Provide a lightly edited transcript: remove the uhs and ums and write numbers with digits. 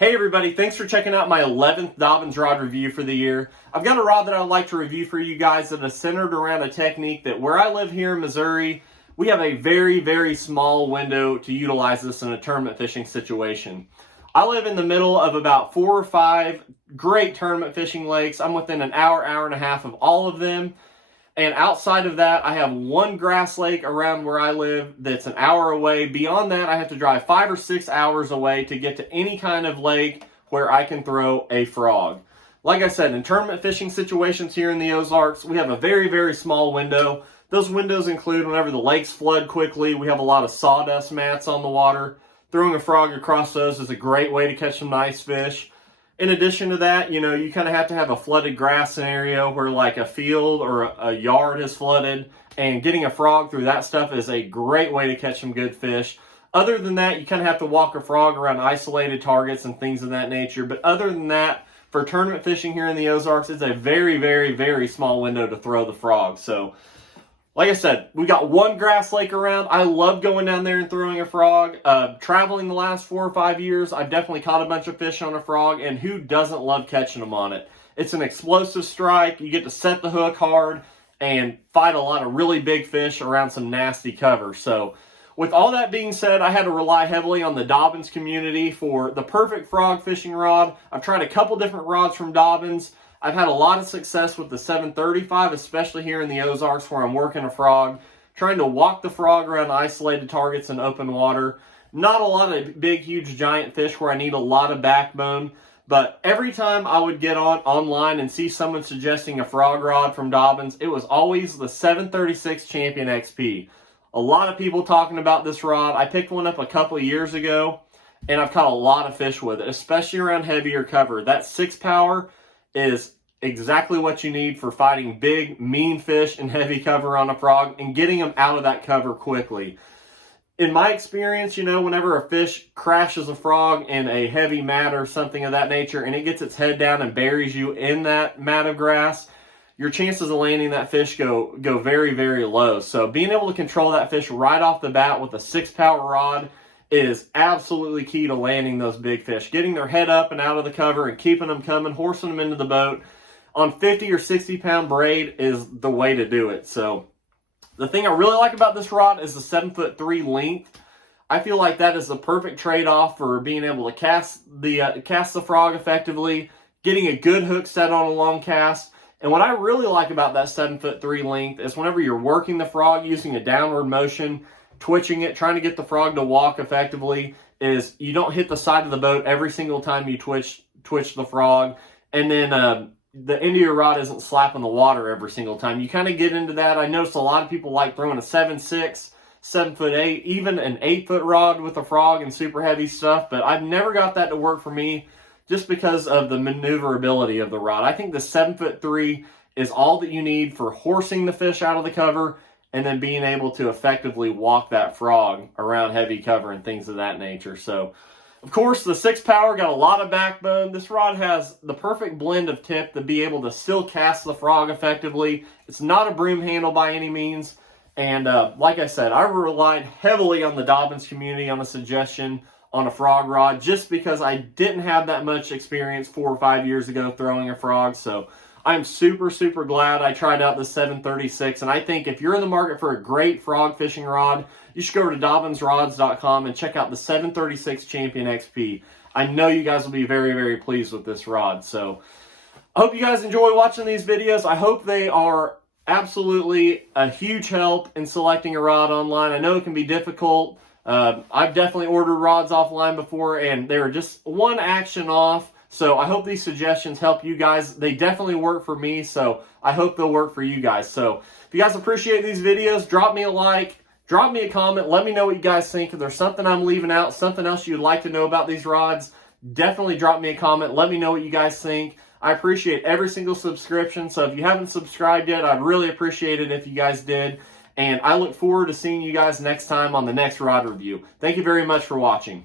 Hey everybody, thanks for checking out my 11th Dobyns rod review for the year. I've got a rod that I'd like to review for you guys that is centered around a technique that where I live here in Missouri, we have a very small window to utilize this in a tournament fishing situation. I live in the middle of about 4 or 5 great tournament fishing lakes. I'm within an hour and a half of all of them. And outside of that, I have one grass lake around where I live that's an hour away. Beyond that, I have to drive 5 or 6 hours away to get to any kind of lake where I can throw a frog. Like I said, in tournament fishing situations here in the Ozarks, we have a very small window. Those windows include whenever the lakes flood quickly, we have a lot of sawdust mats on the water. Throwing a frog across those is a great way to catch some nice fish. In addition to that, you kind of have to have a flooded grass scenario where like a field or a yard is flooded, and getting a frog through that stuff is a great way to catch some good fish. Other than that, you kind of have to walk a frog around isolated targets and things of that nature. But other than that, for tournament fishing here in the Ozarks, it's a very small window to throw the frog. So, like I said, we got one grass lake around. I love going down there and throwing a frog. Traveling the last 4 or 5 years, I've definitely caught a bunch of fish on a frog, and who doesn't love catching them on it? It's an explosive strike. You get to set the hook hard and fight a lot of really big fish around some nasty cover. So, with all that being said, I had to rely heavily on the Dobyns community for the perfect frog fishing rod. I've tried a couple different rods from Dobyns. I've had a lot of success with the 735, especially here in the Ozarks where I'm working a frog, trying to walk the frog around isolated targets in open water. Not a lot of big, huge, giant fish where I need a lot of backbone, but every time I would get online and see someone suggesting a frog rod from Dobyns, it was always the 736 Champion XP. A lot of people talking about this rod. I picked one up a couple of years ago, and I've caught a lot of fish with it, especially around heavier cover. That 6 power is exactly what you need for fighting big, mean fish in heavy cover on a frog and getting them out of that cover quickly. In my experience, whenever a fish crashes a frog in a heavy mat or something of that nature and it gets its head down and buries you in that mat of grass, your chances of landing that fish go very low. So being able to control that fish right off the bat with a 6 power rod is absolutely key to landing those big fish. Getting their head up and out of the cover and keeping them coming, horsing them into the boat on 50 or 60 pound braid is the way to do it. So the thing I really like about this rod is the 7'3" length. I feel like that is the perfect trade-off for being able to cast the frog effectively, getting a good hook set on a long cast. And what I really like about that 7'3" length is whenever you're working the frog using a downward motion, twitching it, trying to get the frog to walk effectively, is you don't hit the side of the boat every single time you twitch the frog, and then the end of your rod isn't slapping the water every single time. You kind of get into that. I noticed a lot of people like throwing a 7'6", 7'8", even an 8-foot rod with a frog and super heavy stuff, but I've never got that to work for me just because of the maneuverability of the rod. I think the 7'3" is all that you need for horsing the fish out of the cover and then being able to effectively walk that frog around heavy cover and things of that nature. So, of course, the 6 power got a lot of backbone. This rod has the perfect blend of tip to be able to still cast the frog effectively. It's not a broom handle by any means. And like I said, I relied heavily on the Dobyns community on a suggestion on a frog rod just because I didn't have that much experience 4 or 5 years ago throwing a frog. So I'm super glad I tried out the 736, and I think if you're in the market for a great frog fishing rod, you should go over to dobynsrods.com and check out the 736 Champion XP. I know you guys will be very pleased with this rod. So I hope you guys enjoy watching these videos. I hope they are absolutely a huge help in selecting a rod online. I know it can be difficult. I've definitely ordered rods offline before, and they were just one action off. So I hope these suggestions help you guys. They definitely work for me, so I hope they'll work for you guys. So if you guys appreciate these videos, drop me a like, drop me a comment, let me know what you guys think. If there's something I'm leaving out, something else you'd like to know about these rods, definitely drop me a comment. Let me know what you guys think. I appreciate every single subscription, so if you haven't subscribed yet, I'd really appreciate it if you guys did. And I look forward to seeing you guys next time on the next rod review. Thank you very much for watching.